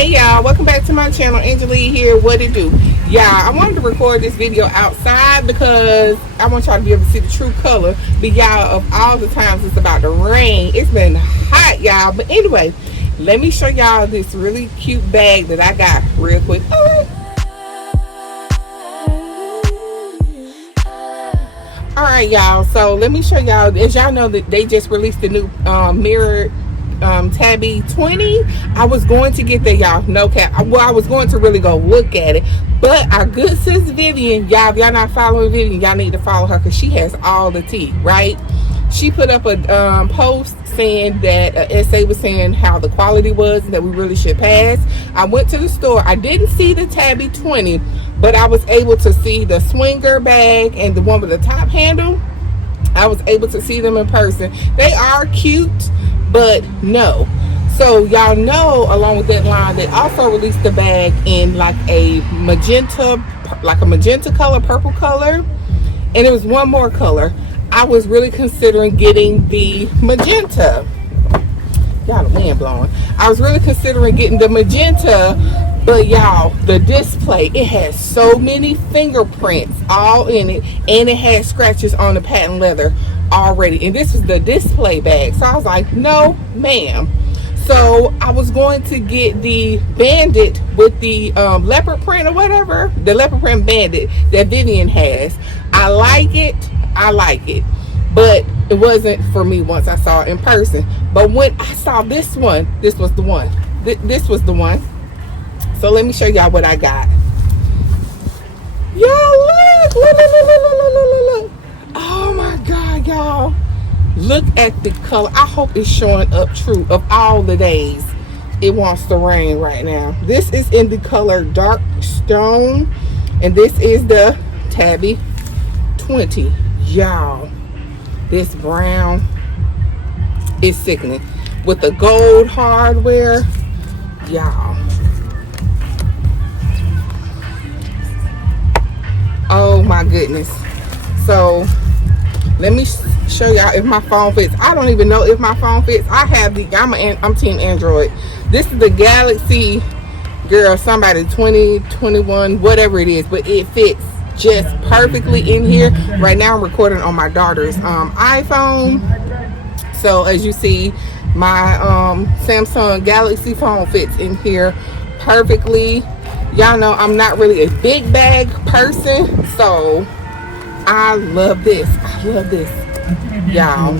Hey y'all, welcome back to my channel. Angela here. What it do? Yeah, I wanted to record this video outside because I want y'all to be able to see the true color. But y'all, of all the times it's about to rain, it's been hot, y'all. But anyway, let me show y'all this really cute bag that I got real quick. Alright y'all, so let me show y'all. As y'all know, that they just released the new mirrored Tabby 20. I was going to get that, y'all, no cap. Well, I was going to really go look at it, but our good sis Vivian, y'all, if y'all not following Vivian, y'all need to follow her because she has all the tea, right? She put up a post saying that SA was saying how the quality was and that we really should pass. I went to the store. I didn't see the Tabby 20, but I was able to see the swinger bag and the one with the top handle. I was able to see them in person. They are cute, but no. So y'all know, along with that line, they also released the bag in like a magenta color, purple color, and it was one more color. I was really considering getting the magenta. Y'all, the wind blowing. I was really considering getting the magenta, but y'all, the display, it has so many fingerprints all in it, and it has scratches on the patent leather already. And this is the display bag, so I was like, no ma'am. So I was going to get the bandit with the leopard print or whatever, the leopard print bandit that Vivian has. I like it, but it wasn't for me once I saw it in person. But when I saw this one, this was the one. This was the one. So let me show y'all what I got. Y'all, look. Oh my God, y'all. Look at the color. I hope it's showing up true. Of all the days it wants to rain right now. This is in the color dark stone, and this is the Tabby 20. Y'all, this brown is sickening with the gold hardware, y'all. Oh my goodness. So let me show y'all if my phone fits. I don't even know if my phone fits. I have the I'm team Android. This is the Galaxy, girl, somebody 2021, whatever it is, but it fits just perfectly in here. Right now I'm recording on my daughter's iPhone, so as you see, my Samsung Galaxy phone fits in here perfectly. Y'all know I'm not really a big bag person, so I love this. Y'all.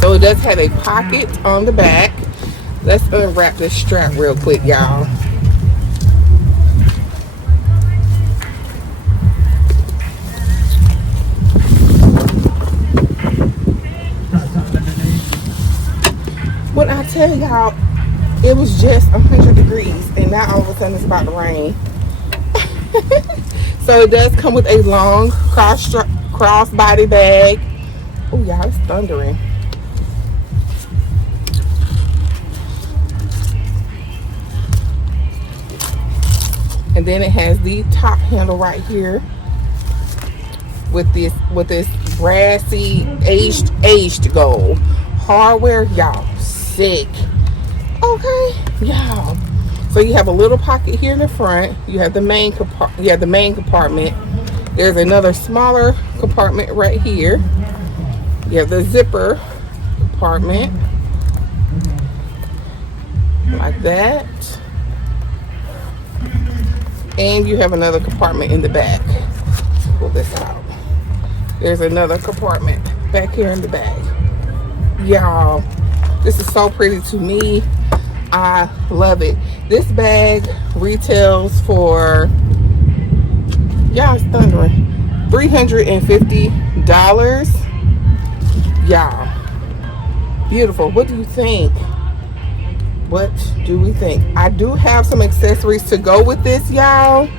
So it does have a pocket on the back. Let's unwrap this strap real quick, y'all. When I tell y'all, it was just 100 degrees and now all of a sudden it's about to rain. So it does come with a long crossbody bag. Oh y'all, it's thundering. And then it has the top handle right here with this brassy aged gold hardware. Y'all, sick. Okay, y'all. So you have a little pocket here in the front. You have the main compartment. There's another smaller compartment right here. You have the zipper compartment like that, and you have another compartment in the back. Pull this out. There's another compartment back here in the back. Y'all, this is so pretty to me. I love it. This bag retails for, y'all, it's thundering, $350. Y'all, beautiful. What do you think? What do we think? I do have some accessories to go with this, y'all,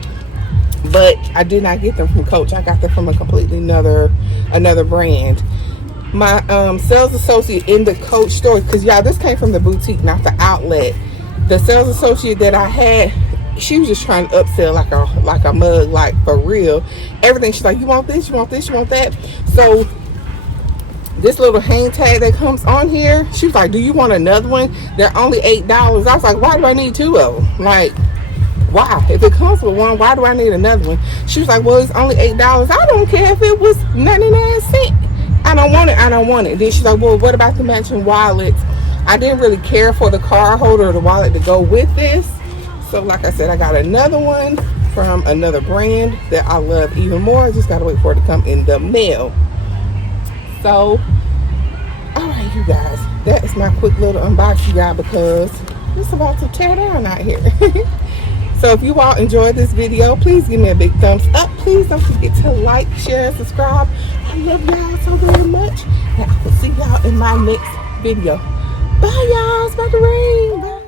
but I did not get them from Coach. I got them from a completely another brand. My sales associate in the Coach store, because y'all, this came from the boutique, not the outlet. The sales associate that I had, she was just trying to upsell like a mug, like for real. Everything, she's like, you want this, you want this, you want that. So this little hang tag that comes on here. She was like, do you want another one? They're only $8. I was like, why do I need two of them? Like, why? If it comes with one, why do I need another one? She was like, well, it's only $8. I don't care if it was 99 cents. I don't want it. I don't want it. Then she's like, well, what about the matching wallets? I didn't really care for the card holder or the wallet to go with this. So like I said, I got another one from another brand that I love even more. I just gotta wait for it to come in the mail. So, all right, you guys, that is my quick little unboxing, y'all, because it's about to tear down out here. So if you all enjoyed this video, please give me a big thumbs up. Please don't forget to like, share, and subscribe. I love y'all so very much. And I will see y'all in my next video. Bye, y'all. It's about to rain. Bye.